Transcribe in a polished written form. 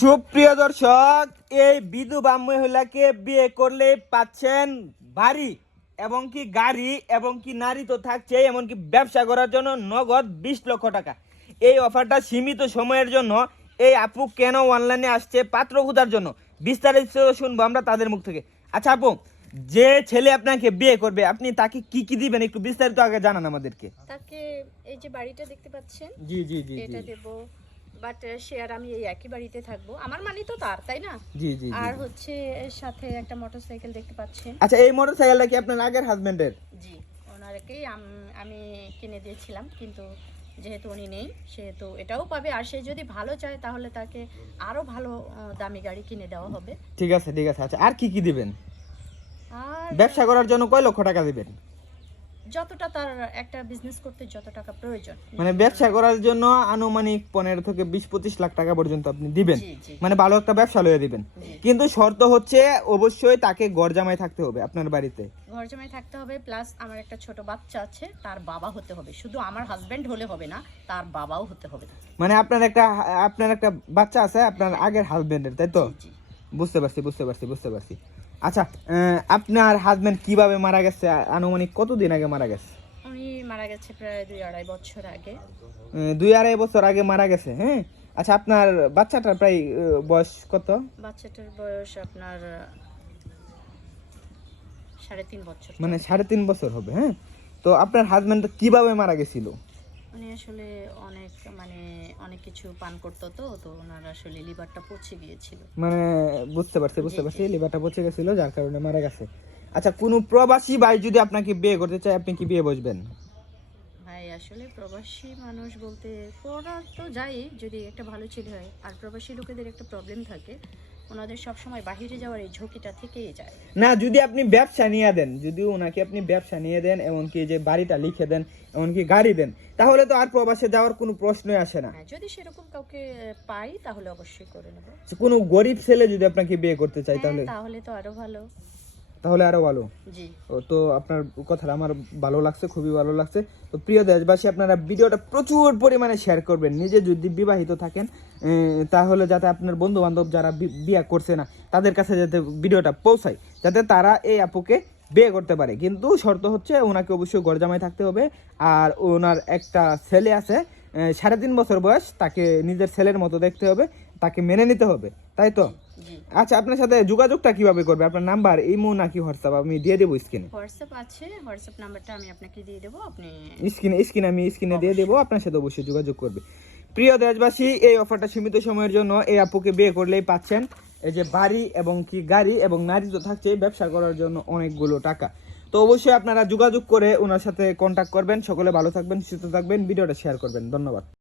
সুপ্রিয় দর্শক, এই বিধবা মহিলাকে বিয়ে করলে পাচ্ছেন বাড়ি এবং কি গাড়ি এবং কি নারী তো থাকছে, এমনকি ব্যবসা করার জন্য নগদ 20 লক্ষ টাকা। এই অফারটা সীমিত সময়ের জন্য। এই আপু কেন অনলাইনে আসছে পাত্র খোঁজার জন্য, বিস্তারিত শুনবো আমরা তাদের মুখ থেকে। আচ্ছা আপু, যে ছেলে আপনাকে বিয়ে করবে আপনি তাকে কি কি দিবেন একটু বিস্তারিত আগে জানান আমাদেরকে। তাকে এই যে বাড়িটা দেখতে পাচ্ছেন, জি জি জি এটা দেব, বাট শেয়ার আমি এই একই বাড়িতে থাকবো, আমার মানে তো তার, তাই না? জি জি। আর হচ্ছে এর সাথে একটা মোটরসাইকেল দেখতে পাচ্ছেন। আচ্ছা, এই মোটরসাইকেলটা কি আপনার আগের হাজবেন্ডের? জি, ওনারকেই আমি কিনে দিয়েছিলাম, কিন্তু যেহেতু উনি নেই সেহেতু এটাও পাবে। আর সে যদি ভালো চায় তাহলে তাকে আরো ভালো দামি গাড়ি কিনে দেওয়া হবে। ঠিক আছে ঠিক আছে। আচ্ছা, আর কি কি দিবেন? আর ব্যবসা করার জন্য কয় লক্ষ টাকা দিবেন? যতটা তার একটা বিজনেস করতে যত টাকা প্রয়োজন, মানে ব্যবসা করার জন্য আনুমানিক 15 থেকে 20-25 লাখ টাকা পর্যন্ত আপনি দিবেন। জি, জি। মানে ভালো একটা ব্যবসা লয়ে দিবেন। জি। কিন্তু শর্ত হচ্ছে অবশ্যই তাকে ঘর জামাই থাকতে হবে আপনার বাড়িতে। ঘর জামাই থাকতে হবে, প্লাস আমার একটা ছোট বাচ্চা আছে, তার বাবা হতে হবে। শুধু আমার হাজবেন্ড হলে হবে না, তার বাবাও হতে হবে। মানে আপনার একটা বাচ্চা আছে আপনার আগের হাজবেন্ডের, তাই তো? জি। বুঝতে পারছি। আচ্ছা, আপনার হাজবেন্ড কিভাবে মারা গেছে, আনুমানিক কতদিন আগে মারা গেছে? উনি মারা গেছে প্রায় 2-2.5 বছর আগে। 2-2.5 বছর আগে মারা গেছে, হ্যাঁ। আচ্ছা, আপনার বাচ্চাটার প্রায় বয়স কত? বাচ্চাটার বয়স আপনার 3.5 বছর। মানে 3.5 বছর হবে, হ্যাঁ। তো আপনার হাজবেন্ড কিভাবে মারা গেছিল? উনি আসলে অনেক কিছু পান করতো, তো ওনার আসলে লিভারটা পচে গিয়েছিল। মানে বুঝতে পারছি, জি। লিভারটা পচে গেছিল যার কারণে মারা গেছে। আচ্ছা, কোন প্রবাসী ভাই যদি আপনাকে বিয়ে করতে চায় আপনি কি বিয়ে বসবেন? ভাই আসলে প্রবাসী মানুষ বলতে করা তো যাই, যদি একটা ভালো ছেলে হয়। আর প্রবাসী লোকেদের একটা প্রবলেম থাকে, ওনাদের সবসময় বাহিরে যাওয়ার এই ঝুঁকিটা থেকেই যায়। না, যদি আপনি ব্যবসা নিয়ে দেন, যদি ওনাকে আপনি ব্যবসা নিয়ে দেন, এমনকি যে বাড়িটা লিখে দেন, এমনকি গাড়ি দেন, তাহলে তো আর প্রবাসে যাওয়ার কোনো প্রশ্নই আসে না। হ্যাঁ, যদি সেরকম কাউকে পাই তাহলে অবশ্যই করে নেব। কোনো গরিব ছেলে যদি আপনাকে বিয়ে করতে চায় হ্যাঁ, তাহলে তো আরো ভালো। তাহলে আরো ভালো। জি। তো আপনার কথাটা আমার ভালো লাগছে, খুবই ভালো লাগছে। তো প্রিয় দেশবাসী, আপনারা ভিডিওটা প্রচুর পরিমাণে শেয়ার করবেন। নিজে যদি বিবাহিত থাকেন তাহলে যাতে আপনার বন্ধু বান্ধব যারা বিয়ে করছে না তাদের কাছে যাতে ভিডিওটা পৌঁছায়, যাতে তারা এই আপুকে বিয়ে করতে পারে। কিন্তু শর্ত হচ্ছে ওনাকে অবশ্যই ঘর জামাই থাকতে হবে। আর ওনার একটা ছেলে আছে 3.5 বছর বয়স, তাকে নিজের ছেলের মতো দেখতে হবে, তাকে মেনে নিতে হবে, তাই তো? জি। আচ্ছা, আপনার সাথে যোগাযোগটা কিভাবে করবে? আপনার নাম্বার ইমো নাকি হোয়াটসঅ্যাপ আমি দিয়ে দেবো স্ক্রিনে? হোয়াটসঅ্যাপ আছে, হোয়াটসঅ্যাপ নাম্বারটা আমি আপনাকে দিয়ে দেবো, আপনি স্ক্রিনে দিয়ে দেবো, আপনার সাথে অবশ্যই যোগাযোগ করবে। প্রিয় দেশবাসী, এই অফারটা সীমিত সময়ের জন্য। এই আপুকে বিয়ে করলেই পাচ্ছেন এই যে বাড়ি এবং কি গাড়ি এবং নারী তো থাকছে ব্যবসা করার জন্য অনেকগুলো টাকা। তো অবশ্যই আপনারা যোগাযোগ করে ওনার সাথে কন্ট্যাক্ট করবেন। সকলে ভালো থাকবেন, সুস্থ থাকবেন, ভিডিওটা শেয়ার করবেন। ধন্যবাদ।